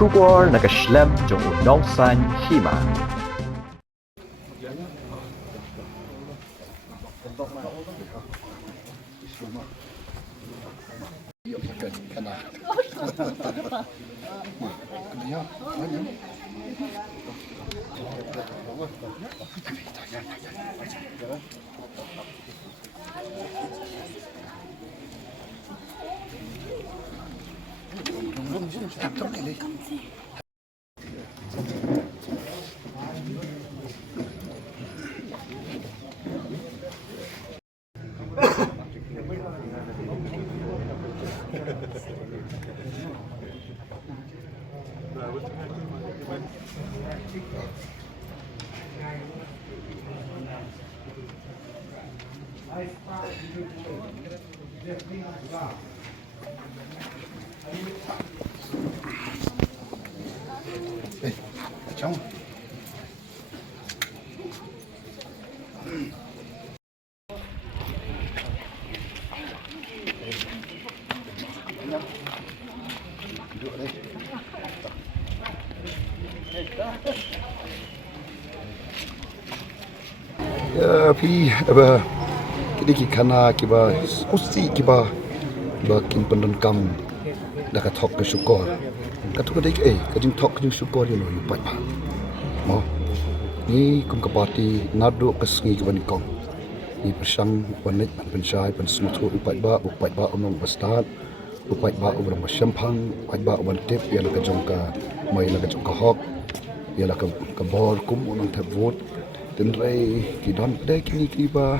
kubor nakaslem jong unongsan Hima. Chong. Duduk đây. Pi apa kini kana kiba usi kiba bakin pendenkam dah kat Thok ke syukur katu kadai kajing Thok kajing syukur dia lu Paidbah mo ni kum ka parti nadu ke sengi ke banikong ni persang wanet pensyai pensmutu Paidbah unong bastad Paidbah ubang masyampang Paidbah uban tip ia la kajong ka mai la kajong ka hok ia la ka bor kum unong tabut tenrai kidon dai kini kiba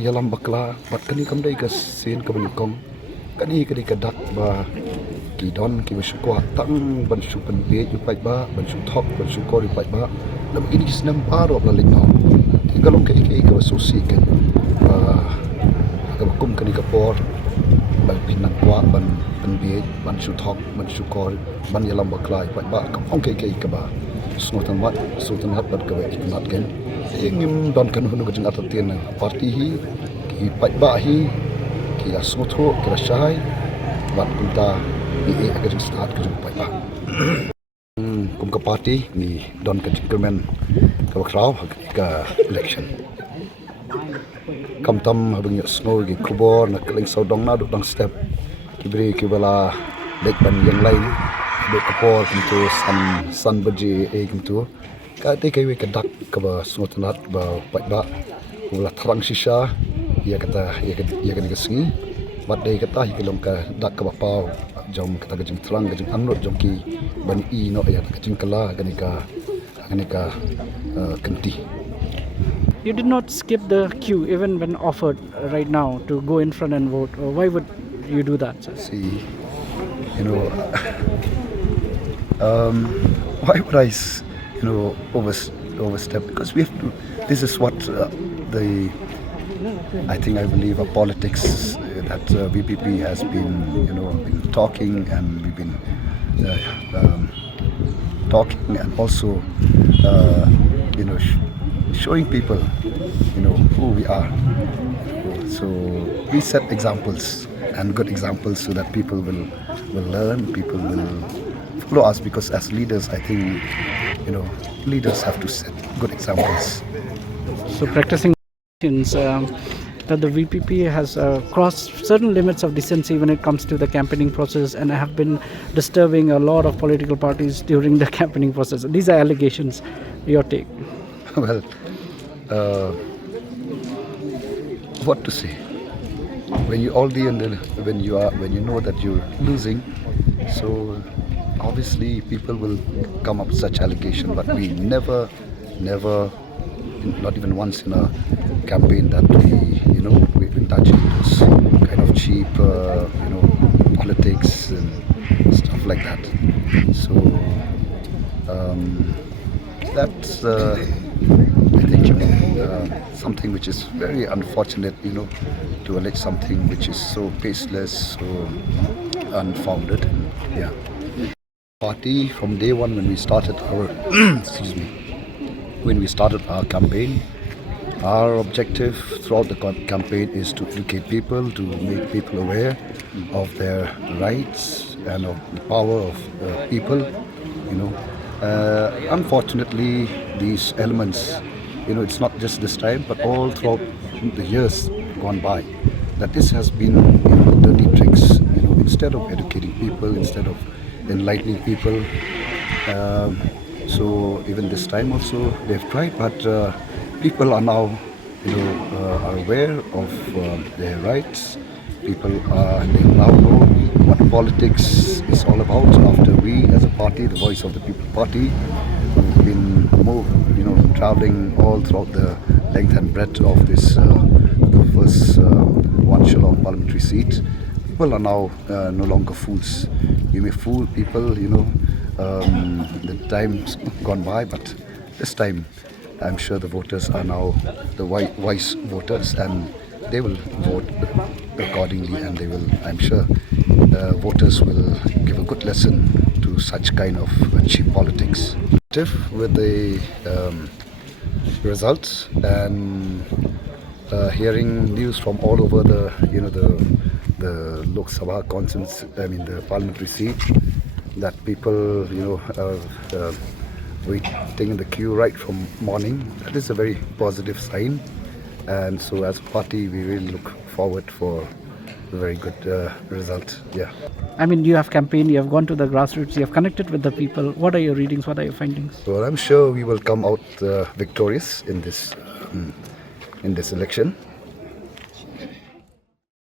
yalam bakla bat kani kam dai ka sin ka banikong kani kadi kadak ba kidon ki bersyukur tang ban syukur Pynbiej Paidbah ban syukur Thok ban syukur Paidbah lam ini senam paro balik no tinggal ke ke asosiasi kan kum kani kapor ban pinang kwa ban Pynbiej ban syukur Thok ban syukur ban yalam bakla Paidbah kam ke ba sultan mat bat ka ikmat kan ingin don kan hunu kajeng atatian parti hi ki Paidbah hi ki asmutho ki syai bat kunta ni kajeng start kajeng Paidbah kum ka parti ni don ka jengkermen ka kraw ka election kam tam habing sngo gi kubor na keling saudong na dang step ki bri ki bala lek ban yang lain be kapor kintu san baji kintu ka te kai we kadak ka ba snotanat ba Paidbah wala tharang shisha ia kata ia kan sengi bat dei kata hikelong ka dak ka pau jom kata gajing terang gajing anut jom ki ban I no ya gajing kala ganika kenti. You did not skip the queue even when offered right now to go in front and vote. Why would you do that, sir? See, you know, why would I, overstep? Because we have to. This is what I believe a politics that VPP has been, been talking, and we've been talking, and also, showing people, who we are. So we set examples and good examples so that people will learn, people will follow us, because as leaders, I think, leaders have to set good examples. So practicing that the VPP has crossed certain limits of decency when it comes to the campaigning process and have been disturbing a lot of political parties during the campaigning process. These are allegations. Your take? Well, what to say? When you when you know that you're losing, so obviously people will come up with such allegation. But we never, not even once in a campaign that we've been touching those kind of cheap, politics and stuff like that. So that's I think something which is very unfortunate, to allege something which is so baseless, so unfounded. Yeah. Party from day one when we started our when we started our campaign, our objective throughout the campaign is to educate people, to make people aware of their rights, and of the power of people, you know. Unfortunately, these elements, it's not just this time, but all throughout the years gone by, that this has been, dirty tricks, instead of educating people, instead of enlightening people. So even this time also they've tried, but people are now, are aware of their rights. People they now know what politics is all about. After we, as a party, the Voice of the People Party, we've been traveling all throughout the length and breadth of this the first one Shillong parliamentary seat. People are now no longer fools. You may fool people, the time's gone by, but this time I'm sure the voters are now the wise voters, and they will vote accordingly, and they will, I'm sure, voters will give a good lesson to such kind of cheap politics. With the results and hearing news from all over the Lok Sabha the parliamentary seat, that people are waiting in the queue right from morning. That is a very positive sign, and so as a party we really look forward for a very good result. Yeah. I mean, you have campaigned, you have gone to the grassroots, you have connected with the people. What are your readings? What are your findings? Well, I'm sure we will come out victorious in this election.